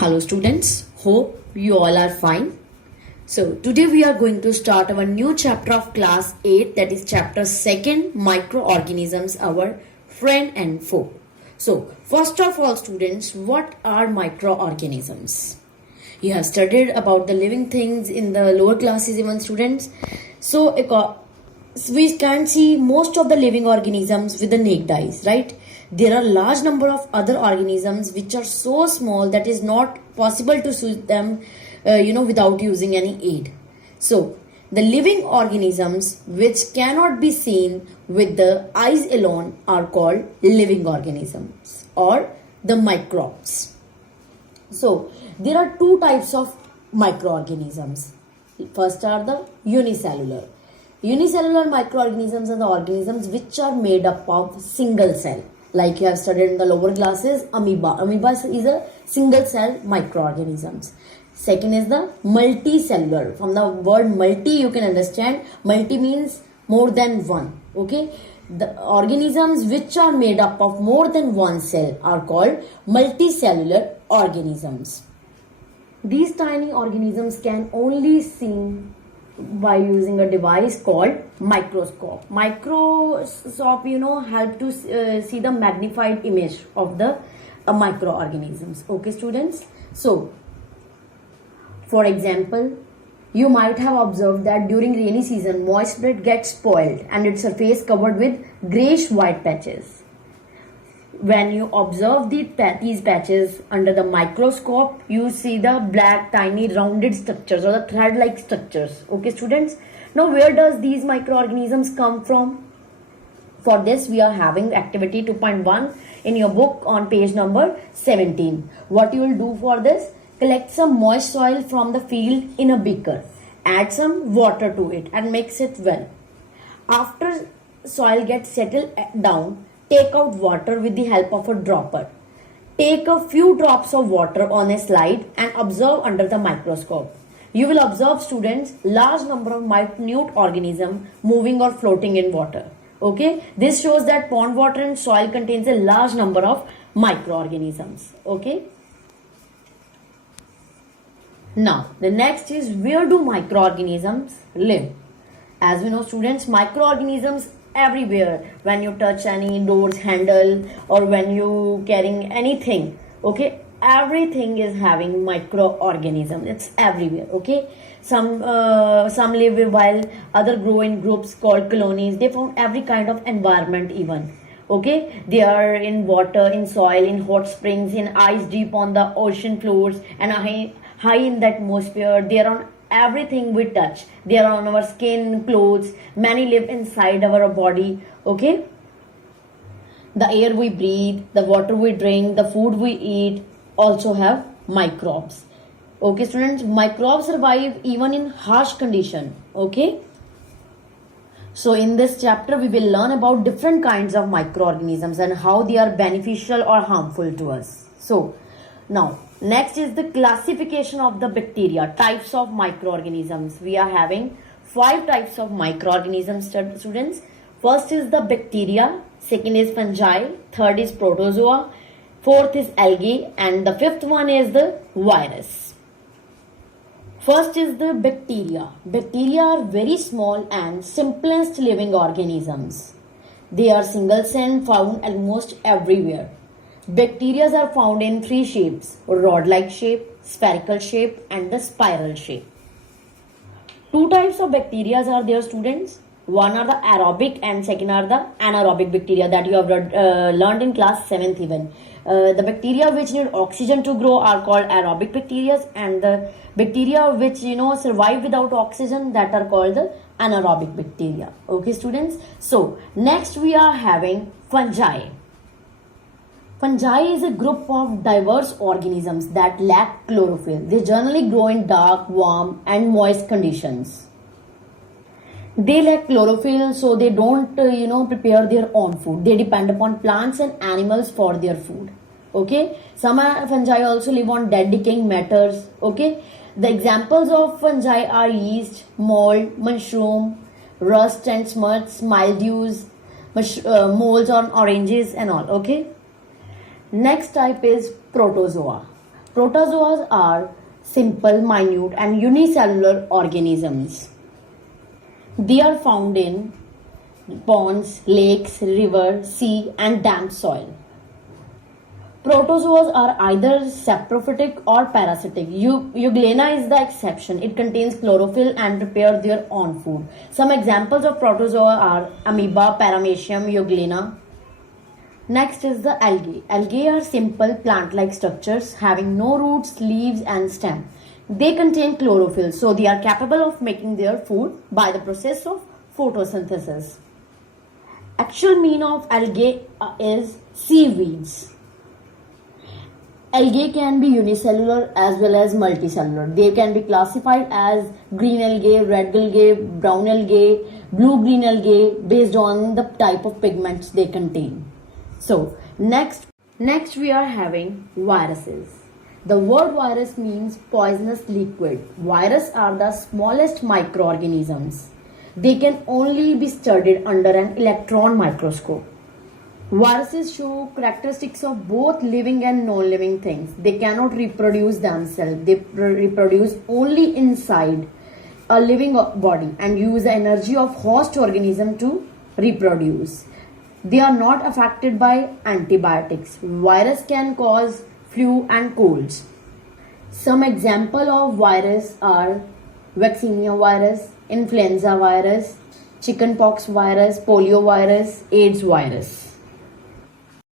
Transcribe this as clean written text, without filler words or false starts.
Hello students, hope you all are fine. So today we are going to start our new chapter of class 8, that is chapter 2, microorganisms, our friend and foe. So first of all students, what are microorganisms? You have studied about the living things in the lower classes even students. So we can see most of the living organisms with the naked eyes, right? There are large number of other organisms which are so small that is not possible to see them without using any aid. So the living organisms which cannot be seen with the eyes alone are called living organisms or the microbes. So there are two types of microorganisms. First are the unicellular. Unicellular microorganisms are the organisms which are made up of single cell. Like you have studied in the lower classes, amoeba. Amoeba is a single cell microorganisms. Second is the multicellular. From the word multi, you can understand multi means more than one. Okay, the organisms which are made up of more than one cell are called multicellular organisms. These tiny organisms can only seen by using a device called microscope. Microscope, help to see the magnified image of the microorganisms. Okay, students. So, for example, you might have observed that during rainy season, moist bread gets spoiled and its surface covered with grayish white patches. When you observe these patches under the microscope, you see the black tiny rounded structures or the thread like structures. Okay students, now where does these microorganisms come from? For this we are having activity 2.1 in your book on page number 17. What you will do for this? Collect some moist soil from the field in a beaker, add some water to it and mix it well. After soil gets settled down, take out water with the help of a dropper. Take a few drops of water on a slide and observe under the microscope. You will observe students large number of minute organisms moving or floating in water. Okay, this shows that pond water and soil contains a large number of microorganisms. Okay. Now the next is, where do microorganisms live? As we know students, microorganisms everywhere. When you touch any door's handle or when you carrying anything, okay, everything is having microorganisms. It's everywhere. Okay, some live while other grow in groups called colonies. They found every kind of environment even. Okay, they are in water, in soil, in hot springs, in ice deep on the ocean floors, and high in the atmosphere. They are on everything we touch. They are on our skin, clothes. Many live inside our body. Okay, the air we breathe, the water we drink, the food we eat also have microbes. Okay students, microbes survive even in harsh condition. Okay, so in this chapter we will learn about different kinds of microorganisms and how they are beneficial or harmful to us. So now next is the classification of the bacteria, types of microorganisms. We are having 5 types of microorganisms students. First is the bacteria, second is fungi, third is protozoa, fourth is algae, and the fifth one is the virus. First is the bacteria. Bacteria are very small and simplest living organisms. They are single cell, found almost everywhere. Bacteria are found in 3 shapes: rod-like shape, spherical shape, and the spiral shape. 2 types of bacteria are there students. One are the aerobic and second are the anaerobic bacteria that you have learned in class 7th even. The bacteria which need oxygen to grow are called aerobic bacteria, and the bacteria which survive without oxygen, that are called the anaerobic bacteria. Okay students, so next we are having fungi. Fungi is a group of diverse organisms that lack chlorophyll. They generally grow in dark, warm, and moist conditions. They lack chlorophyll, so they don't, prepare their own food. They depend upon plants and animals for their food. Okay. Some fungi also live on dead, decaying matters. Okay. The examples of fungi are yeast, mold, mushroom, rust and smuts, mildews, molds on oranges and all. Okay. Next type is protozoa. Protozoas are simple, minute, and unicellular organisms. They are found in ponds, lakes, river, sea, and damp soil. Protozoas are either saprophytic or parasitic. Euglena is the exception. It contains chlorophyll and prepare their own food. Some examples of protozoa are amoeba, paramecium, euglena. Next is the algae. Algae are simple plant-like structures having no roots, leaves, and stem. They contain chlorophyll, so they are capable of making their food by the process of photosynthesis. Actual meaning of algae is seaweeds. Algae can be unicellular as well as multicellular. They can be classified as green algae, red algae, brown algae, blue-green algae based on the type of pigments they contain. So, next we are having viruses. The word virus means poisonous liquid. Viruses are the smallest microorganisms. They can only be studied under an electron microscope. Viruses show characteristics of both living and non-living things. They cannot reproduce themselves. They reproduce only inside a living body and use the energy of host organism to reproduce. They are not affected by antibiotics. Virus can cause flu and colds. Some example of virus are vaccinia virus, influenza virus, chickenpox virus, polio virus, AIDS virus.